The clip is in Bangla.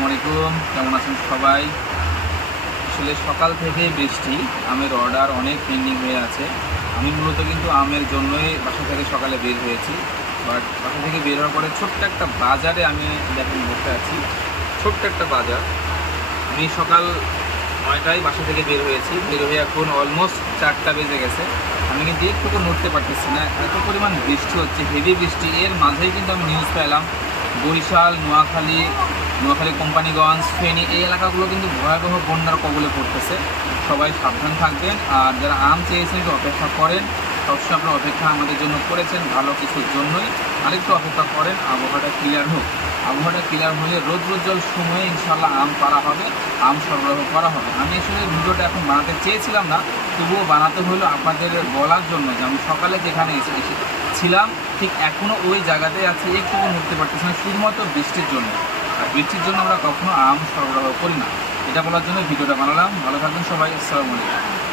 আসসালামু আলাইকুম, কেমন আছেন সবাই? আসলে সকাল থেকে বৃষ্টি, আমের অর্ডার অনেক পেন্ডিং হয়ে আছে। আমি মূলত কিন্তু আমের জন্যই বাসা থেকে সকালে বের হয়েছি। বাট বাসা থেকে বের হওয়ার পরে ছোট্ট একটা বাজারে আমি দেখেন বসে আছি। ছোট্ট একটা বাজার। আমি সকাল 9টায় বাসা থেকে বের হয়েছি, বের হয়ে এখন অলমোস্ট 4টা বেজে গেছে। আমি কিন্তু একটুকু নড়তে পারতেছি না, এত পরিমাণ বৃষ্টি হচ্ছে, হেভি বৃষ্টি। এর মাঝেই কিন্তু আমি নিউজ পেলাম বরিশাল, নোয়াখালী, কোম্পানিগঞ্জ, ফেনী এই এলাকাগুলো কিন্তু ভয়াবহ বন্যার কবলে পড়তেছে। সবাই সাবধান থাকবেন, আর যারা আম চেয়েছেন একটু অপেক্ষা করেন। সবসময় আপনার অপেক্ষা আমাদের জন্য করেছেন ভালো কিছুর জন্যই। আরেকটু অপেক্ষা করেন, আবহাওয়াটা ক্লিয়ার হোক। আবহাওয়াটা ক্লিয়ার হলে রোদ সময়ে ইনশাল্লাহ আম পাড়া হবে, আম সরবরাহ করা হবে। আমি আসলে ভিডিওটা এখন বানাতে চেয়েছিলাম না, তবুও বানাতে হলো আপনাদের বলার জন্য যে আমি সকালে যেখানে ছিলাম ঠিক এখনও ওই জায়গাতেই আছি, একটুকু নড়তে পারতেছি না, শুধুমাত্র বৃষ্টির জন্য। আর বৃষ্টির জন্য আমরা কখনো আম সরবরাহ করি না, এটা বলার জন্য ভিডিওটা বানালাম। ভালো থাকবেন সবাই, আসসালামু আলাইকুম।